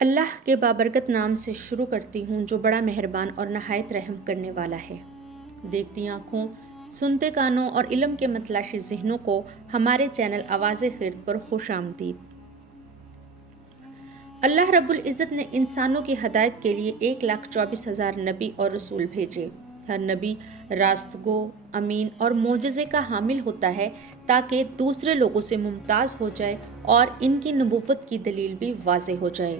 اللہ کے بابرکت نام سے شروع کرتی ہوں جو بڑا مہربان اور نہایت رحم کرنے والا ہے۔ دیکھتی آنکھوں، سنتے کانوں اور علم کے متلاشی ذہنوں کو ہمارے چینل آواز خرد پر خوش آمدید۔ اللہ رب العزت نے انسانوں کی ہدایت کے لیے 1,24,000 نبی اور رسول بھیجے۔ ہر نبی راست گو، امین اور معجزے کا حامل ہوتا ہے تاکہ دوسرے لوگوں سے ممتاز ہو جائے اور ان کی نبوت کی دلیل بھی واضح ہو جائے۔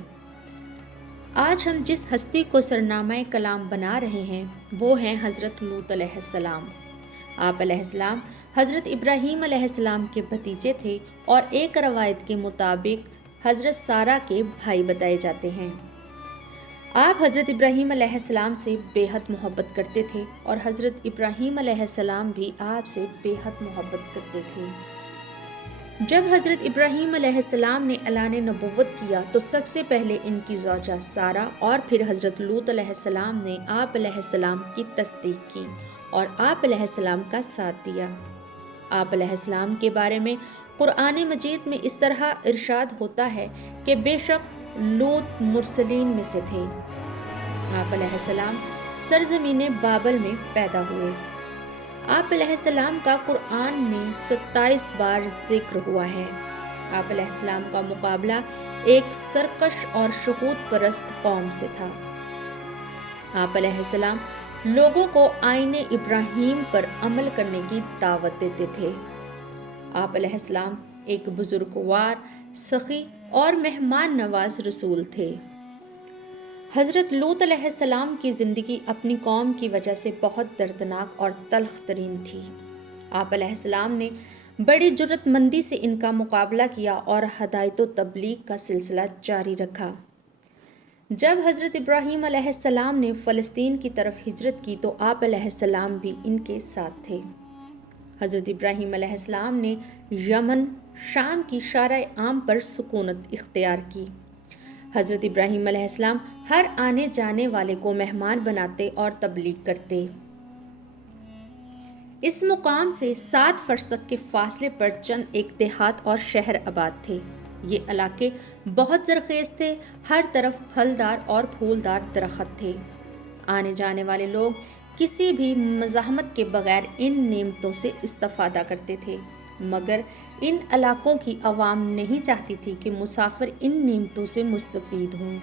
آج ہم جس ہستی کو سرنامہ کلام بنا رہے ہیں وہ ہیں حضرت لوط علیہ السلام۔ آپ علیہ السلام حضرت ابراہیم علیہ السلام کے بھتیجے تھے اور ایک روایت کے مطابق حضرت سارہ کے بھائی بتائے جاتے ہیں۔ آپ حضرت ابراہیم علیہ السلام سے بے حد محبت کرتے تھے اور حضرت ابراہیم علیہ السلام بھی آپ سے بے حد محبت کرتے تھے۔ جب حضرت ابراہیم علیہ السلام نے اعلان نبوت کیا تو سب سے پہلے ان کی زوجہ سارہ اور پھر حضرت لوط علیہ السلام نے آپ علیہ السلام کی تصدیق کی اور آپ علیہ السلام کا ساتھ دیا۔ آپ علیہ السلام کے بارے میں قرآن مجید میں اس طرح ارشاد ہوتا ہے کہ بے شک لوط مرسلین میں سے تھے۔ آپ علیہ السلام سرزمین بابل میں پیدا ہوئے۔ آپ علیہ السلام کا قرآن میں 27 بار ذکر ہوا ہے۔ آپ علیہ السلام کا مقابلہ ایک سرکش اور شہود پرست قوم سے تھا۔ آپ علیہ السلام لوگوں کو آئین ابراہیم پر عمل کرنے کی دعوت دیتے تھے۔ آپ علیہ السلام ایک بزرگوار، سخی اور مہمان نواز رسول تھے۔ حضرت لوط علیہ السلام کی زندگی اپنی قوم کی وجہ سے بہت دردناک اور تلخ ترین تھی۔ آپ علیہ السلام نے بڑی جرأت مندی سے ان کا مقابلہ کیا اور ہدایت و تبلیغ کا سلسلہ جاری رکھا۔ جب حضرت ابراہیم علیہ السلام نے فلسطین کی طرف ہجرت کی تو آپ علیہ السلام بھی ان کے ساتھ تھے۔ حضرت ابراہیم علیہ السلام نے یمن، شام کی شارع عام پر سکونت اختیار کی۔ حضرت ابراہیم علیہ السلام ہر آنے جانے والے کو مہمان بناتے اور تبلیغ کرتے۔ اس مقام سے 7 فرسخ کے فاصلے پر چند ایک دیہات اور شہر آباد تھے۔ یہ علاقے بہت زرخیز تھے، ہر طرف پھلدار اور پھولدار درخت تھے۔ آنے جانے والے لوگ کسی بھی مزاحمت کے بغیر ان نعمتوں سے استفادہ کرتے تھے، مگر ان علاقوں کی عوام نہیں چاہتی تھی کہ مسافر ان نعمتوں سے مستفید ہوں۔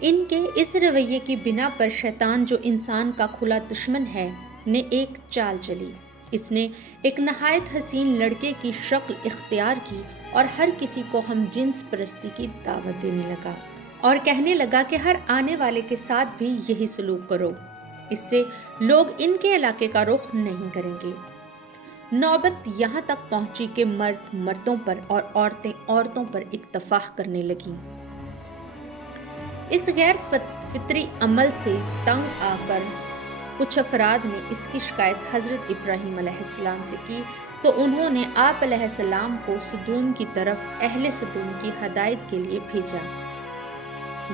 ان کے اس رویے کی بنا پر شیطان، جو انسان کا کھلا دشمن ہے، نے ایک چال چلی۔ اس نے ایک نہایت حسین لڑکے کی شکل اختیار کی اور ہر کسی کو ہم جنس پرستی کی دعوت دینے لگا اور کہنے لگا کہ ہر آنے والے کے ساتھ بھی یہی سلوک کرو، اس سے لوگ ان کے علاقے کا رخ نہیں کریں گے۔ نوبت یہاں تک پہنچی کہ مرد مردوں پر اور عورتیں عورتوں پر اتفاق کرنے لگیں۔ اس غیر فطری عمل سے تنگ آ کر کچھ افراد نے اس کی شکایت حضرت ابراہیم علیہ السلام سے کی تو انہوں نے آپ علیہ السلام کو سدوم کی طرف اہل سدوم کی ہدایت کے لیے بھیجا۔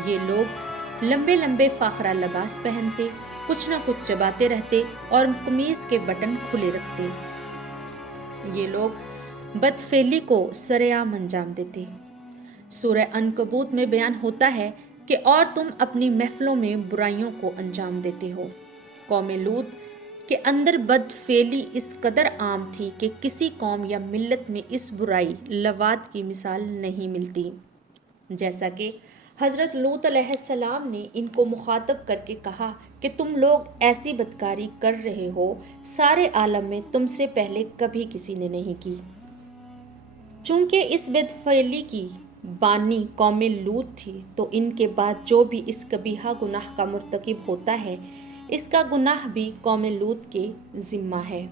یہ لوگ لمبے لمبے فاخرہ لباس پہنتے، کچھ نہ کچھ چباتے رہتے اور قمیص کے بٹن کھلے رکھتے۔ یہ لوگ بدفعلی کو سرعام انجام دیتے۔ سورہ عنکبوت میں بیان ہوتا ہے کہ اور تم اپنی محفلوں میں برائیوں کو انجام دیتے ہو۔ قوم لوط کے اندر بدفعلی اس قدر عام تھی کہ کسی قوم یا ملت میں اس برائی لواط کی مثال نہیں ملتی۔ جیسا کہ حضرت لوط علیہ السلام نے ان کو مخاطب کر کے کہا کہ تم لوگ ایسی بدکاری کر رہے ہو سارے عالم میں تم سے پہلے کبھی کسی نے نہیں کی۔ چونکہ اس بدفعلی کی بانی قوم لوط تھی تو ان کے بعد جو بھی اس قبیحہ گناہ کا مرتکب ہوتا ہے اس کا گناہ بھی قوم لوط کے ذمہ ہے۔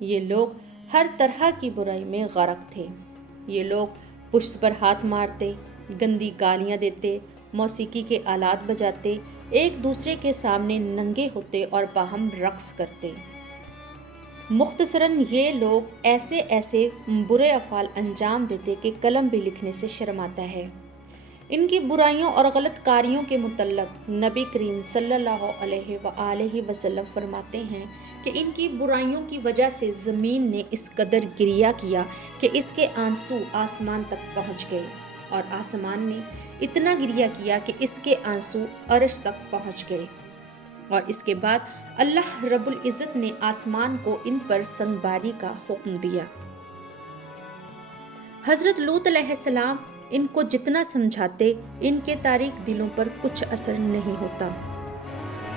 یہ لوگ ہر طرح کی برائی میں غرق تھے۔ یہ لوگ پشت پر ہاتھ مارتے، گندی گالیاں دیتے، موسیقی کے آلات بجاتے، ایک دوسرے کے سامنے ننگے ہوتے اور باہم رقص کرتے۔ مختصراً یہ لوگ ایسے ایسے برے افعال انجام دیتے کہ قلم بھی لکھنے سے شرماتا ہے۔ ان کی برائیوں اور غلط کاریوں کے متعلق نبی کریم صلی اللہ علیہ وآلہ وسلم فرماتے ہیں کہ ان کی برائیوں کی وجہ سے زمین نے اس قدر گریہ کیا کہ اس کے آنسو آسمان تک پہنچ گئے۔ اور آسمان نے اتنا گریہ کیا کہ اس کے آنسو عرش تک پہنچ گئے۔ اور اس کے بعد اللہ رب العزت نے آسمان کو ان پر سنگباری کا حکم دیا۔ حضرت لوط علیہ السلام ان کو جتنا سمجھاتے، ان کے تاریک دلوں پر کچھ اثر نہیں ہوتا۔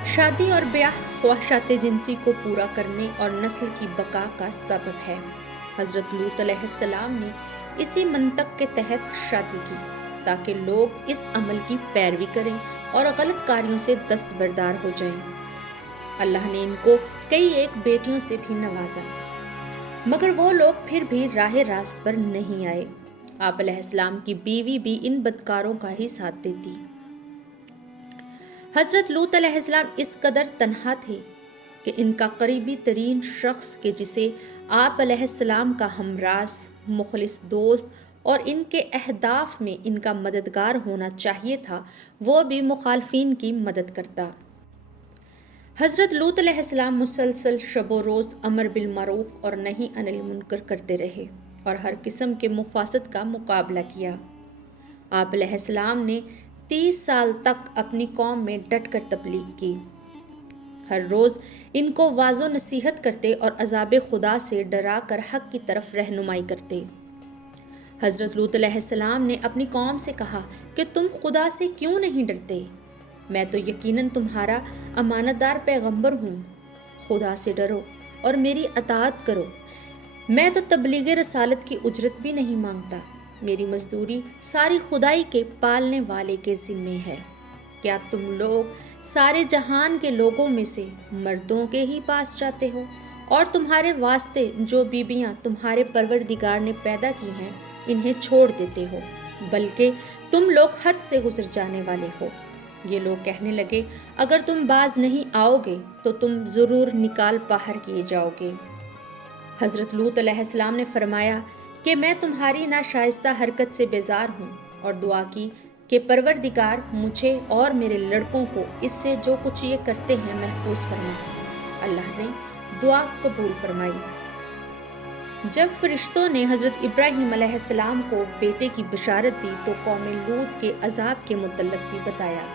شادی اور بیاہ خواہشات جنسی کو پورا کرنے اور نسل کی بقا کا سبب ہے۔ حضرت لوط علیہ السلام نے اسی منطق کے تحت شادی کی تاکہ لوگ اس عمل کی پیروی کریں اور غلط کاریوں سے دستبردار ہو جائیں۔ اللہ نے ان کو کئی ایک بیٹیوں سے بھی نوازا، مگر وہ لوگ پھر بھی راہ راست پر نہیں آئے۔ آپ علیہ السلام کی بیوی بھی ان بدکاروں کا ہی ساتھ دیتی۔ حضرت لوط علیہ السلام اس قدر تنہا تھے کہ ان کا قریبی ترین شخص کہ جسے آپ علیہ السلام کا ہمراز، مخلص دوست اور ان کے اہداف میں ان کا مددگار ہونا چاہیے تھا، وہ بھی مخالفین کی مدد کرتا۔ حضرت لوط علیہ السلام مسلسل شب و روز امر بالمعروف اور نہی عن المنکر کرتے رہے اور ہر قسم کے مفاسد کا مقابلہ کیا۔ آپ علیہ السلام نے 30 سال تک اپنی قوم میں ڈٹ کر تبلیغ کی، ہر روز ان کو واعظ و نصیحت کرتے اور عذاب خدا سے ڈرا کر حق کی طرف رہنمائی کرتے۔ حضرت لوط علیہ السلام نے اپنی قوم سے کہا کہ تم خدا سے کیوں نہیں ڈرتے؟ میں تو یقیناً تمہارا امانت دار پیغمبر ہوں۔ خدا سے ڈرو اور میری اطاعت کرو۔ میں تو تبلیغ رسالت کی اجرت بھی نہیں مانگتا، میری مزدوری ساری خدائی کے پالنے والے کے ذمے ہے۔ کیا تم لوگ سارے جہان کے لوگوں میں سے مردوں کے ہی پاس جاتے ہو اور تمہارے واسطے جو بیبیاں تمہارے پروردگار نے پیدا کی ہیں انہیں چھوڑ دیتے ہو، بلکہ تم لوگ حد سے گزر جانے والے ہو۔ یہ لوگ کہنے لگے اگر تم باز نہیں آؤ گے تو تم ضرور نکال باہر کیے جاؤ گے۔ حضرت لوط علیہ السلام نے فرمایا کہ میں تمہاری ناشائستہ حرکت سے بیزار ہوں، اور دعا کی کہ پروردگار مجھے اور میرے لڑکوں کو اس سے جو کچھ یہ کرتے ہیں محفوظ فرما۔ اللہ نے دعا قبول فرمائی۔ جب فرشتوں نے حضرت ابراہیم علیہ السلام کو بیٹے کی بشارت دی تو قوم لوط کے عذاب کے متعلق بھی بتایا۔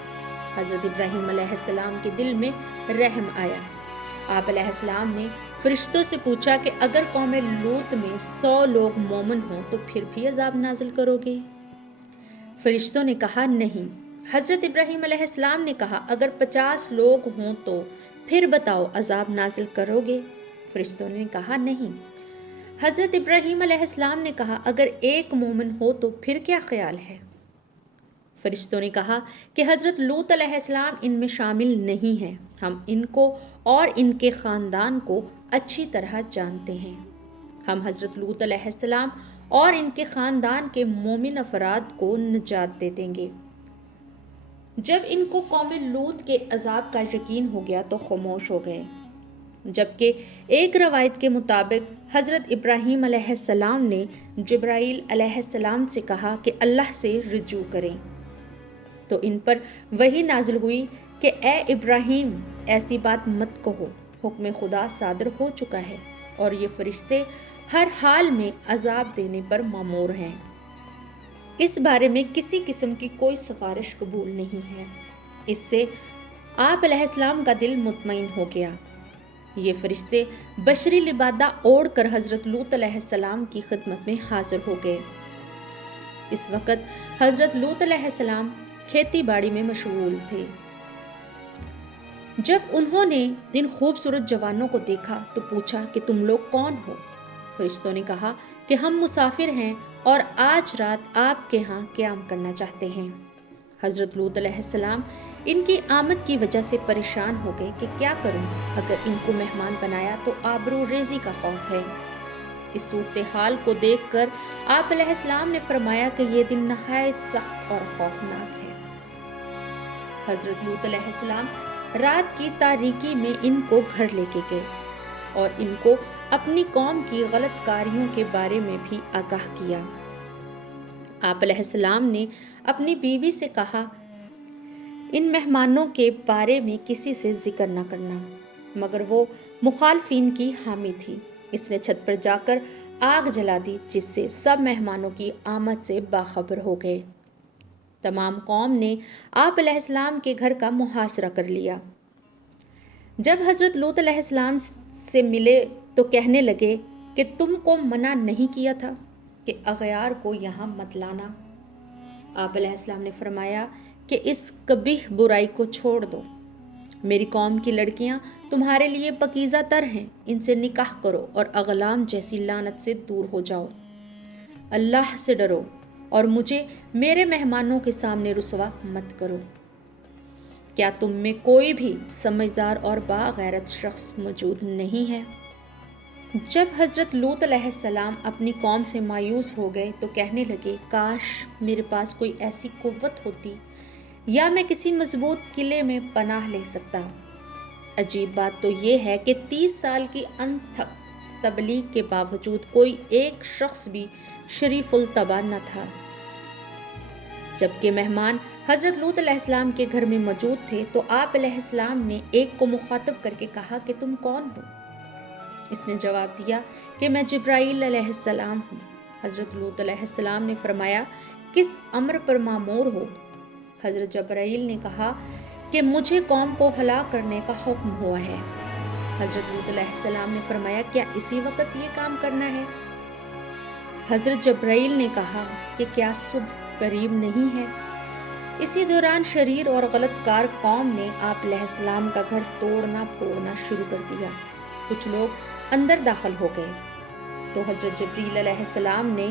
حضرت ابراہیم علیہ السلام کے دل میں رحم آیا۔ آپ علیہ السلام نے فرشتوں سے پوچھا کہ اگر قوم لوط میں 100 لوگ مومن ہوں تو پھر بھی عذاب نازل کرو گے؟ فرشتوں نے کہا نہیں۔ حضرت ابراہیم علیہ السلام نے کہا اگر 50 لوگ ہوں تو پھر بتاؤ عذاب نازل کرو گے؟ فرشتوں نے کہا نہیں۔ حضرت ابراہیم علیہ السلام نے کہا اگر 1 مومن ہو تو پھر کیا خیال ہے؟ فرشتوں نے کہا کہ حضرت لوط علیہ السلام ان میں شامل نہیں ہیں، ہم ان کو اور ان کے خاندان کو اچھی طرح جانتے ہیں۔ ہم حضرت لوط علیہ السلام اور ان کے خاندان کے مومن افراد کو نجات دے دیں گے۔ جب ان کو قوم لوط کے عذاب کا یقین ہو گیا تو خاموش ہو گئے، جبکہ ایک روایت کے مطابق حضرت ابراہیم علیہ السلام نے جبرائیل علیہ السلام سے کہا کہ اللہ سے رجوع کریں، تو ان پر وحی نازل ہوئی کہ اے ابراہیم ایسی بات مت کہو، حکم خدا صادر ہو چکا ہے اور یہ فرشتے ہر حال میں عذاب دینے پر مامور ہیں۔ اس بارے میں کسی قسم کی کوئی سفارش قبول نہیں ہے۔ اس سے آپ علیہ السلام کا دل مطمئن ہو گیا۔ یہ فرشتے بشری لبادہ اوڑھ کر حضرت لوط علیہ السلام کی خدمت میں حاضر ہو گئے۔ اس وقت حضرت لوط علیہ السلام کھیتی باڑی میں مشغول تھے۔ جب انہوں نے ان خوبصورت جوانوں کو دیکھا تو پوچھا کہ تم لوگ کون ہو؟ فرشتوں نے کہا کہ ہم مسافر ہیں اور آج رات آپ کے ہاں قیام کرنا چاہتے ہیں۔ حضرت لوط علیہ السلام ان کی آمد کی وجہ سے پریشان ہو گئے کہ کیا کروں، اگر ان کو مہمان بنایا تو آبرو ریزی کا خوف ہے۔ اس صورتحال کو دیکھ کر آپ علیہ السلام نے فرمایا کہ یہ دن نہایت سخت اور خوفناک ہے۔ حضرت لوط علیہ السلام رات کی تاریکی میں ان کو گھر لے کے گئے اور ان کو اپنی قوم کی غلط کاریوں کے بارے میں بھی آگاہ کیا۔ آپ علیہ السلام نے اپنی بیوی سے کہا ان مہمانوں کے بارے میں کسی سے ذکر نہ کرنا، مگر وہ مخالفین کی حامی تھی، اس نے چھت پر جا کر آگ جلا دی، جس سے سب مہمانوں کی آمد سے باخبر ہو گئے۔ تمام قوم نے آپ علیہ السلام کے گھر کا محاصرہ کر لیا۔ جب حضرت لوط علیہ السلام سے ملے تو کہنے لگے کہ تم کو منع نہیں کیا تھا کہ اغیار کو یہاں مت لانا؟ آپ علیہ السلام نے فرمایا کہ اس قبیح برائی کو چھوڑ دو۔ میری قوم کی لڑکیاں تمہارے لیے پکیزہ تر ہیں، ان سے نکاح کرو اور اغلام جیسی لعنت سے دور ہو جاؤ۔ اللہ سے ڈرو اور مجھے میرے مہمانوں کے سامنے رسوا مت کرو۔ کیا تم میں کوئی بھی سمجھدار اور باغیرت شخص موجود نہیں ہے؟ جب حضرت لوط علیہ السلام اپنی قوم سے مایوس ہو گئے تو کہنے لگے، کاش میرے پاس کوئی ایسی قوت ہوتی یا میں کسی مضبوط قلعے میں پناہ لے سکتا۔ عجیب بات تو یہ ہے کہ 30 سال کی انتھک تبلیغ کے باوجود کوئی ایک شخص بھی شریف الطبع نہ تھا۔ جبکہ مہمان حضرت لوط علیہ السلام کے گھر میں موجود تھے تو آپ علیہ السلام نے ایک کو مخاطب کر کے کہا کہ تم کون ہو؟ اس نے جواب دیا کہ میں جبرائیل علیہ السلام ہوں۔ حضرت لوط علیہ السلام نے فرمایا، کس امر پر مامور ہو؟ حضرت جبرائیل نے کہا کہ مجھے قوم کو ہلاک کرنے کا حکم ہوا ہے۔ حضرت لوط علیہ السلام نے فرمایا، کیا اسی وقت یہ کام کرنا ہے؟ حضرت جبرائیل نے کہا کہ کیا صبح قریب نہیں ہے؟ اسی دوران شریر اور غلط کار قوم نے آپ علیہ السلام کا گھر توڑنا پھوڑنا شروع کر دیا۔ کچھ لوگ اندر داخل ہو گئے تو حضرت جبرائیل علیہ السلام نے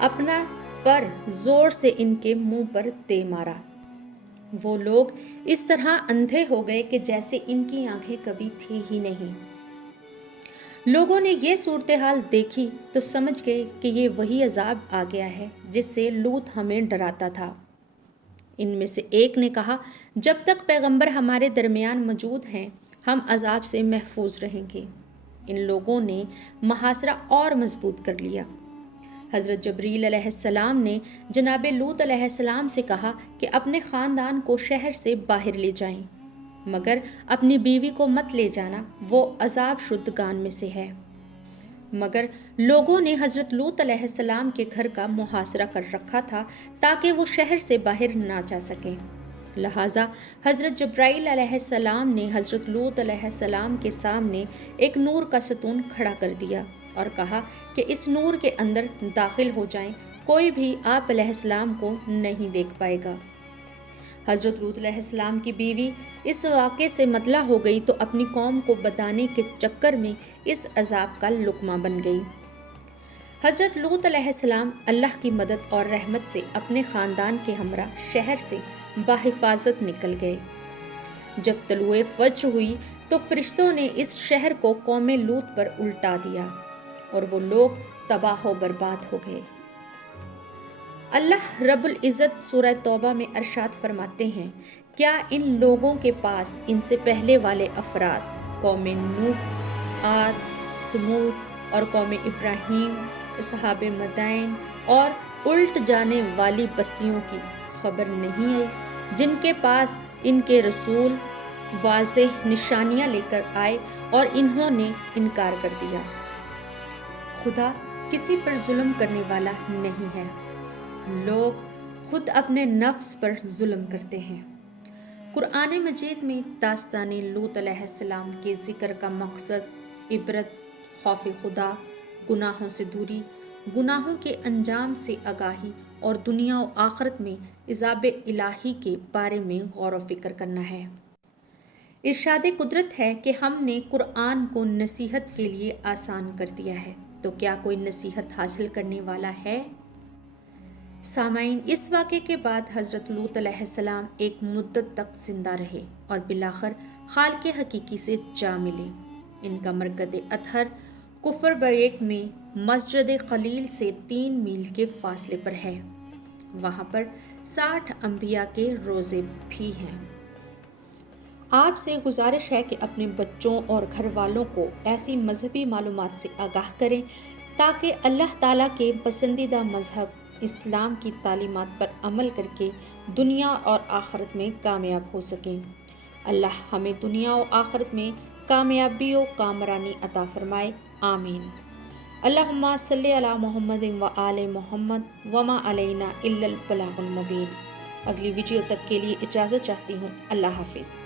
اپنا پر زور سے ان کے منہ پر دے مارا۔ وہ لوگ اس طرح اندھے ہو گئے کہ جیسے ان کی آنکھیں کبھی تھی ہی نہیں۔ لوگوں نے یہ صورتحال دیکھی تو سمجھ گئے کہ یہ وہی عذاب آ گیا ہے جس سے لوط ہمیں ڈراتا تھا۔ ان میں سے ایک نے کہا، جب تک پیغمبر ہمارے درمیان موجود ہیں ہم عذاب سے محفوظ رہیں گے۔ ان لوگوں نے محاصرہ اور مضبوط کر لیا۔ حضرت جبرائیل علیہ السلام نے جناب لوط علیہ السلام سے کہا کہ اپنے خاندان کو شہر سے باہر لے جائیں، مگر اپنی بیوی کو مت لے جانا، وہ عذاب شدگان میں سے ہے۔ مگر لوگوں نے حضرت لوط علیہ السلام کے گھر کا محاصرہ کر رکھا تھا تاکہ وہ شہر سے باہر نہ جا سکیں۔ لہٰذا حضرت جبرائیل علیہ السلام نے حضرت لوط علیہ السلام کے سامنے ایک نور کا ستون کھڑا کر دیا اور کہا کہ اس نور کے اندر داخل ہو جائیں، کوئی بھی آپ علیہ السلام کو نہیں دیکھ پائے گا۔ حضرت لوط علیہ السلام کی بیوی اس واقعے سے مطلع ہو گئی تو اپنی قوم کو بتانے کے چکر میں اس عذاب کا لقمہ بن گئی۔ حضرت لوط علیہ السلام اللہ کی مدد اور رحمت سے اپنے خاندان کے ہمراہ شہر سے بحفاظت نکل گئے۔ جب طلوع فجر ہوئی تو فرشتوں نے اس شہر کو قوم لوط پر الٹا دیا اور وہ لوگ تباہ و برباد ہو گئے۔ اللہ رب العزت سورہ توبہ میں ارشاد فرماتے ہیں، کیا ان لوگوں کے پاس ان سے پہلے والے افراد قوم نوح، عاد، سمود اور قوم ابراہیم، اصحاب مدائن اور الٹ جانے والی بستیوں کی خبر نہیں آئی، جن کے پاس ان کے رسول واضح نشانیاں لے کر آئے اور انہوں نے انکار کر دیا۔ خدا کسی پر ظلم کرنے والا نہیں ہے، لوگ خود اپنے نفس پر ظلم کرتے ہیں۔ قرآن مجید میں داستان لوط علیہ السلام کے ذکر کا مقصد عبرت، خوف خدا، گناہوں سے دوری، گناہوں کے انجام سے آگاہی اور دنیا و آخرت میں عذاب الہی کے بارے میں غور و فکر کرنا ہے۔ ارشاد قدرت ہے کہ ہم نے قرآن کو نصیحت کے لیے آسان کر دیا ہے، تو کیا کوئی نصیحت حاصل کرنے والا ہے؟ سامعین، اس واقعے کے بعد حضرت لوط علیہ السلام ایک مدت تک زندہ رہے اور بالآخر خالق حقیقی سے جا ملے۔ ان کا مرکز اطہر کفر بیک میں مسجد خلیل سے 3 میل کے فاصلے پر ہے۔ وہاں پر 60 انبیاء کے روضے بھی ہیں۔ آپ سے گزارش ہے کہ اپنے بچوں اور گھر والوں کو ایسی مذہبی معلومات سے آگاہ کریں تاکہ اللہ تعالیٰ کے پسندیدہ مذہب اسلام کی تعلیمات پر عمل کر کے دنیا اور آخرت میں کامیاب ہو سکیں۔ اللہ ہمیں دنیا و آخرت میں کامیابی و کامرانی عطا فرمائے، آمین۔ اللہم صلی علی محمد و آل محمد وما علینا الا البلاغ المبین۔ اگلی ویڈیو تک کے لیے اجازت چاہتی ہوں، اللہ حافظ۔